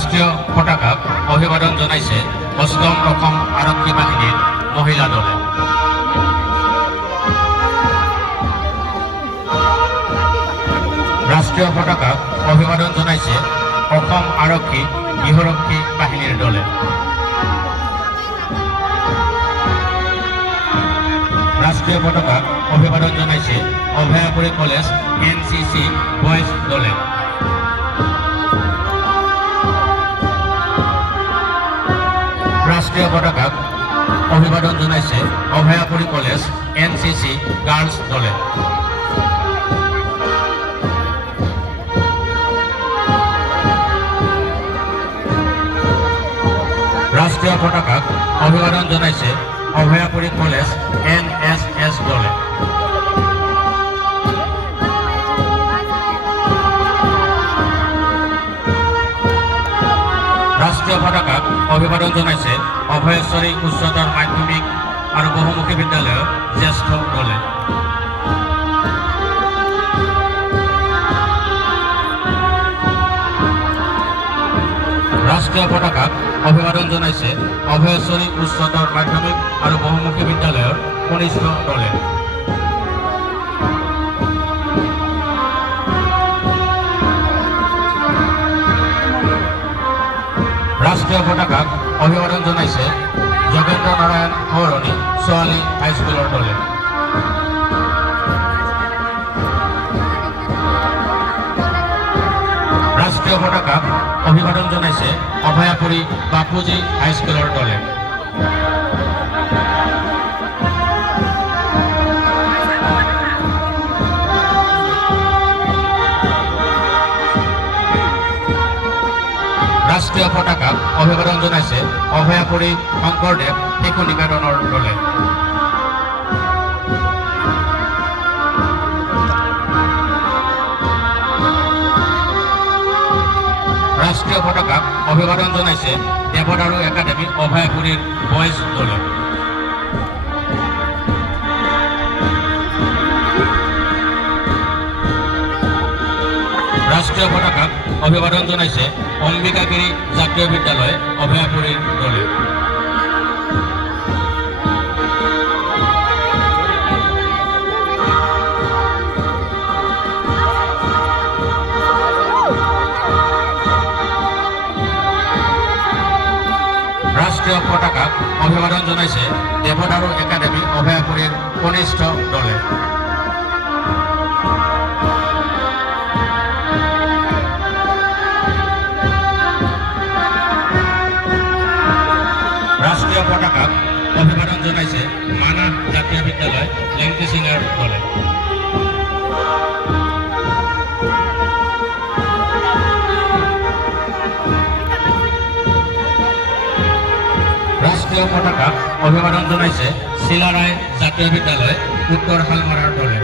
ৰাষ্ট্ৰীয় পতাকাক অভিবাদন জনাইছে ৮ম অসম আৰক্ষী বাহিনীৰ মহিলা দলে। ৰাষ্ট্ৰীয় পতাকাক অভিবাদন জনাইছে অসম আৰক্ষী গৃহৰক্ষী বাহিনীৰ দলে। ৰাষ্ট্ৰীয় পতাকাক অভিবাদন জনাইছে অভয়াপুৰী কলেজ NCC বয়েজ দলে। ৰাষ্ট্ৰীয় পতাকাক অভিবাদন জনাইছে অভয়াপুৰী কলেজ NCC গাৰ্লছ দলে। ৰাষ্ট্ৰীয় পতাকাক অভিবাদন জনাইছে অভয়াপুৰী কলেজ NSS দলে। ৰাষ্ট্ৰীয় পতাকাক অভিবাদন জনাইছে অভয়েশ্বৰী উচ্চতৰ মাধ্যমিক আৰু বহুমুখী বিদ্যালয়ৰ জ্যেষ্ঠ দলে। ৰাষ্ট্ৰীয় পতাকাক অভিবাদন জনাইছে অভয়েশ্বৰী উচ্চতৰ মাধ্যমিক আৰু বহুমুখী বিদ্যালয়ৰ কনিষ্ঠ দলে। ৰাষ্ট্ৰীয় পতাকাক অভিবাদন জনাইছে যোগেন্দ্ৰ নাৰায়ণ সৌৰণী ছোৱালী হাইস্কুলৰ দলে। ৰাষ্ট্ৰীয় পতাকাক অভিবাদন জনাইছে অভয়াপুৰী বাপুজী হাইস্কুলৰ দলে। ৰাষ্ট্ৰীয় পতাকাক অভিবাদন জনাইছে অভয়াপুৰী শংকৰদেৱ শিশু নিকেতনৰ দলে। ৰাষ্ট্ৰীয় পতাকাক অভিবাদন জনাইছে দেৱদাৰু একাডেমী অভয়াপুৰীৰ বয়েজ দলে। ৰাষ্ট্ৰীয় পতাকাক অভিবাদন জনাইছে অম্বিকাগিৰি জাতীয় বিদ্যালয় অভয়াপুৰীৰ দলে। ৰাষ্ট্ৰীয় পতাকাক অভিবাদন জনাইছে দেৱদাৰু একাডেমী অভয়াপুৰীৰ কনিষ্ঠ দলে। ৰাষ্ট্ৰীয় পতাকাক অভিবাদন জনাইছে মানাহ জাতীয় বিদ্যালয় লেংটিচিঙৰ দলে। ৰাষ্ট্ৰীয় পতাকাক অভিবাদন জনাইছে চিলাৰায় জাতীয় বিদ্যালয় উত্তৰ শালমাৰাৰ দলে।